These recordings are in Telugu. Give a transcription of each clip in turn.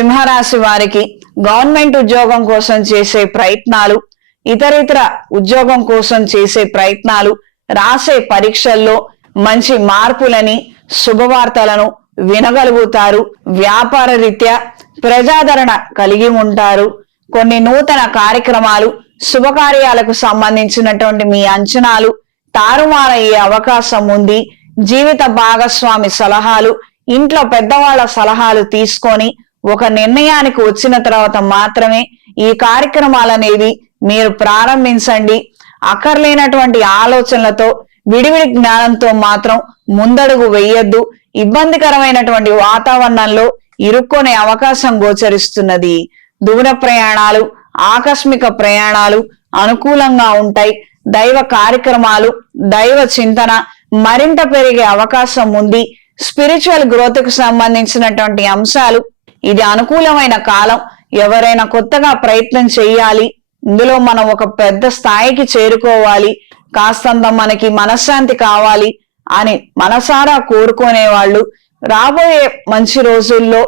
సింహరాశి వారికి గవర్నమెంట్ ఉద్యోగం కోసం చేసే ప్రయత్నాలు, ఇతరితర ఉద్యోగం కోసం చేసే ప్రయత్నాలు, రాసే పరీక్షల్లో మంచి మార్పులని, శుభవార్తలను వినగలుగుతారు. వ్యాపార రీత్యా ప్రజాదరణ కలిగి ఉంటారు. కొన్ని నూతన కార్యక్రమాలు, శుభకార్యాలకు సంబంధించినటువంటి మీ అంచనాలు తారుమారయ్యే అవకాశం ఉంది. జీవిత భాగస్వామి సలహాలు, ఇంట్లో పెద్దవాళ్ల సలహాలు తీసుకొని ఒక నిర్ణయానికి వచ్చిన తర్వాత మాత్రమే ఈ కార్యక్రమాలనేవి మీరు ప్రారంభించండి. అక్కర్లేనటువంటి ఆలోచనలతో, విడివిడి జ్ఞానంతో మాత్రం ముందడుగు వేయొద్దు. ఇబ్బందికరమైనటువంటి వాతావరణంలో ఇరుక్కునే అవకాశం గోచరిస్తున్నది. దూర ప్రయాణాలు, ఆకస్మిక ప్రయాణాలు అనుకూలంగా ఉంటాయి. దైవ కార్యక్రమాలు, దైవ చింతన మరింత పెరిగే అవకాశం ఉంది. స్పిరిచువల్ గ్రోత్ కు సంబంధించినటువంటి అంశాలు, ఇది అనుకూలమైన కాలం. ఎవరైనా కొత్తగా ప్రయత్నం చేయాలి, ఇందులో మనం ఒక పెద్ద స్థాయికి చేరుకోవాలి, కాస్తంత మనకి మనశ్శాంతి కావాలి అని మనసారా కోరుకునే వాళ్ళు రాబోయే మంచి రోజుల్లో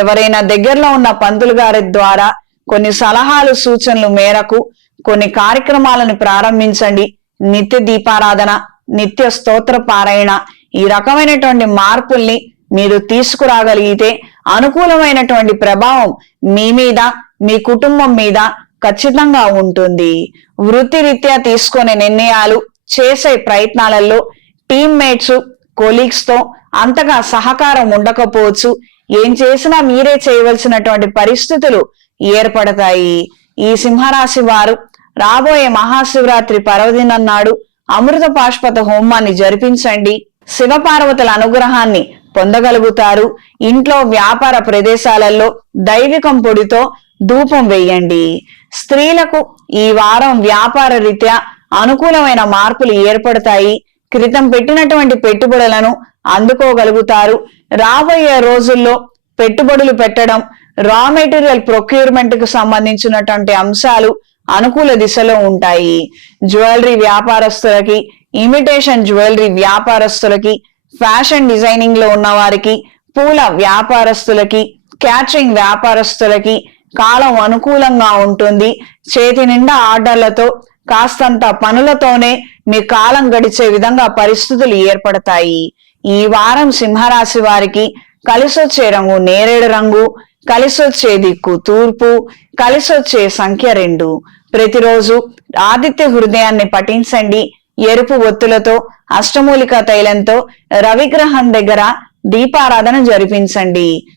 ఎవరైనా దగ్గరలో ఉన్న పంతులు గారి ద్వారా కొన్ని సలహాలు, సూచనలు మేరకు కొన్ని కార్యక్రమాలను ప్రారంభించండి. నిత్య దీపారాధన, నిత్య స్తోత్ర పారాయణ, ఈ రకమైనటువంటి మార్పుల్ని మీరు తీసుకురాగలిగితే అనుకూలమైనటువంటి ప్రభావం మీ మీద, మీ కుటుంబం మీద ఖచ్చితంగా ఉంటుంది. వృత్తిరీత్యా తీసుకునే నిర్ణయాలు, చేసే ప్రయత్నాలలో టీమ్మేట్స్, కొలీగ్స్ తో అంతగా సహకారం ఉండకపోవచ్చు. ఏం చేసినా మీరే చేయవలసినటువంటి పరిస్థితులు ఏర్పడతాయి. ఈ సింహరాశి వారు రాబోయే మహాశివరాత్రి పర్వదినం నాడు అమృత పాశుపత హోమాన్ని జరిపించండి. శివపార్వతుల అనుగ్రహాన్ని పొందగలుగుతారు. ఇంట్లో, వ్యాపార ప్రదేశాలలో దైవికం పొడితో ధూపం వేయండి. స్త్రీలకు ఈ వారం వ్యాపార రీత్యా అనుకూలమైన మార్పులు ఏర్పడతాయి. క్రితం పెట్టినటువంటి పెట్టుబడులను అందుకోగలుగుతారు. రాబోయే రోజుల్లో పెట్టుబడులు పెట్టడం, రా మెటీరియల్ ప్రొక్యూర్మెంట్ కు సంబంధించినటువంటి అంశాలు అనుకూల దిశలో ఉంటాయి. జ్యువెలరీ వ్యాపారస్తులకి, ఇమిటేషన్ జ్యువెలరీ వ్యాపారస్తులకి, ఫ్యాషన్ డిజైనింగ్ లో ఉన్న వారికి, పూల వ్యాపారస్తులకి, క్యాటరింగ్ వ్యాపారస్తులకి కాలం అనుకూలంగా ఉంటుంది. చేతి నిండా ఆర్డర్లతో, కాస్తంత పనులతోనే మీ కాలం గడిచే విధంగా పరిస్థితులు ఏర్పడతాయి. ఈ వారం సింహరాశి వారికి కలిసొచ్చే రంగు నేరేడు రంగు, కలిసొచ్చే దిక్కు తూర్పు, కలిసొచ్చే సంఖ్య 2. ప్రతిరోజు ఆదిత్య హృదయాన్ని పఠించండి. ఎరుపు ఒత్తులతో, అష్టమూలిక తైలంతో రవిగ్రహం దగ్గర దీపారాధన జరిపించండి.